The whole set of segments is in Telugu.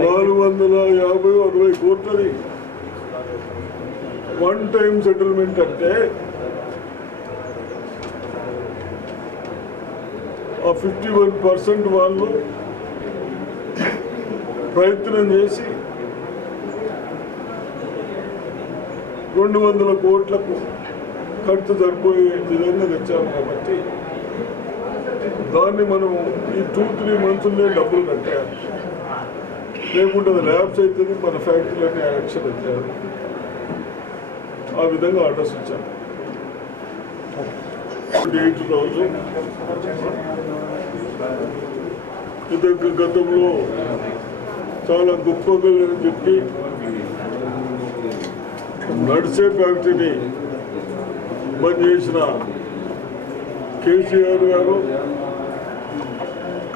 నాలుగు వందల యాభై అరవై కోట్లది వన్ టైం సెటిల్మెంట్ అంటే ఆ ఫిఫ్టీ వన్ పర్సెంట్ వాళ్ళు ప్రయత్నం చేసి రెండు వందల కోట్లకు ఖర్చు సరిపోయే విధంగా తెచ్చాము కాబట్టి దాన్ని మనం ఈ టూ త్రీ మంత్స్లోనే డబ్బులు కట్టాలి. లేకుంటే అది ల్యాబ్స్ అవుతుంది మన ఫ్యాక్టరీలన్నీ యాక్షన్ వచ్చారు ఆ విధంగా ఆర్డర్స్ ఇచ్చాను ఎయిట్ థౌజండ్ ఇతనికి గతంలో చాలా గొప్పగా చెప్పి నడిచే ఫ్యాక్టరీని బంద్ చేసిన కేసీఆర్ గారు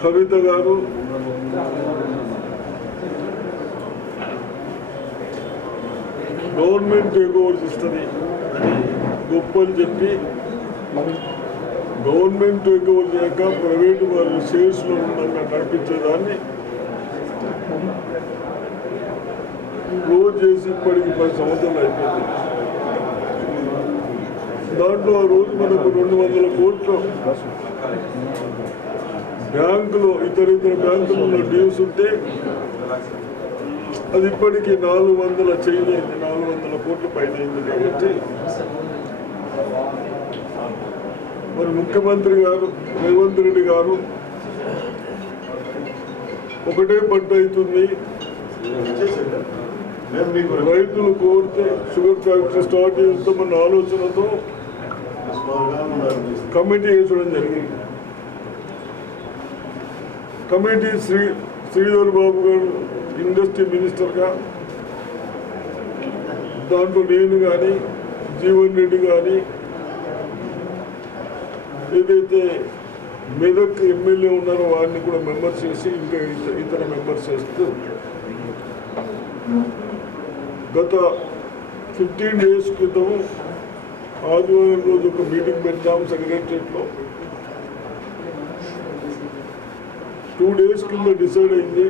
కవిత గారు గవర్నమెంట్ టేక్ ఓవర్స్ ఇస్తుంది అని గొప్పని చెప్పి గవర్నమెంట్ టేక్ ఓవర్ చేయక ప్రైవేట్ వాళ్ళు షేర్స్లో ఉండగా నడిపించేదాన్ని రోజు చేసి ఇప్పటికి పది సంవత్సరాలు అయిపోయింది. దాంట్లో ఆ రోజు మనకు రెండు వందల కోట్లు బ్యాంకులో ఇతర ఇతర బ్యాంకులలో డ్యూస్ ఉంటే అది ఇప్పటికీ నాలుగు వందల చైన్ అయింది నాలుగు వందల కోట్ల పైన అయింది కాబట్టి. మరి ముఖ్యమంత్రి గారు రేవంత్ రెడ్డి గారు ఒకటే పంట అవుతుంది. రైతులు కోరితే షుగర్ ఫ్యాక్టరీ స్టార్ట్ చేస్తామన్న ఆలోచనతో కమిటీ వేసడం జరిగింది. కమిటీ శ్రీ శ్రీధర్ బాబు గారు ఇండస్ట్రీ మినిస్టర్గా దాంట్లో నేను కానీ జీవన్ రెడ్డి కానీ ఏదైతే మెదక్ ఎమ్మెల్యే ఉన్నారో వారిని కూడా మెంబర్స్ చేసి ఇంకా ఇత- ఇతర మెంబర్స్ చేస్తూ గత ఫిఫ్టీన్ డేస్ క్రితం ఆదివారం రోజు ఒక మీటింగ్ పెడతాం సెక్రటరియట్లో టూ డేస్ కింద డిసైడ్ అయింది.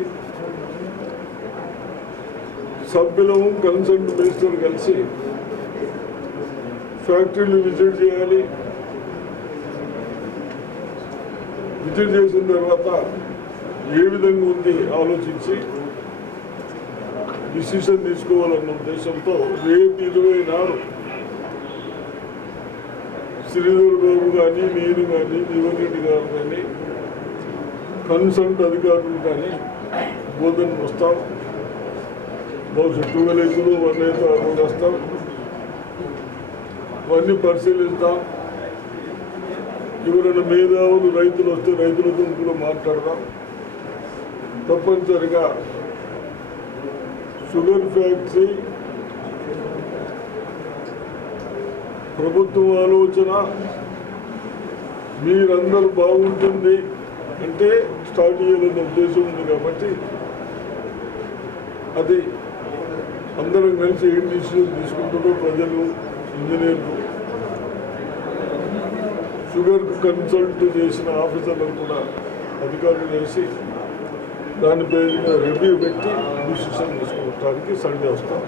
సభ్యులము కన్సల్ట్ మినిస్టర్ కలిసి ఫ్యాక్టరీలు విజిట్ చేయాలి. విజిట్ చేసిన తర్వాత ఏ విధంగా ఉంది ఆలోచించి డిసిషన్ తీసుకోవాలన్న ఉద్దేశంతో రేపు ఇరవై నాడు శ్రీధర్ బాబు కానీ నేను కానీ జీవన్ గారు కానీ కన్సల్ట్ అధికారులు కానీ బోధన వస్తాం. బహుశా టూ అవుతుందో వన్ అయితే వస్తాం అవన్నీ పరిశీలిస్తాం. ఎవరైనా మేధావులు రైతులు వస్తే రైతులతో కూడా మాట్లాడదాం. తప్పనిసరిగా షుగర్ ఫ్యాక్టరీ ప్రభుత్వం ఆలోచన మీరందరూ బాగుంటుంది. అంటే స్టార్ట్ చేయాలన్న ఉద్దేశం ఉంది కాబట్టి అది అందరం కలిసి ఏం డిసిషన్ తీసుకుంటారో ప్రజలు ఇంజనీర్లు షుగర్ కన్సల్ట్ చేసిన ఆఫీసర్లను కూడా అధికారులు చేసి దానిపై రివ్యూ పెట్టి డిసిషన్ తీసుకోవడానికి సండే వస్తాం.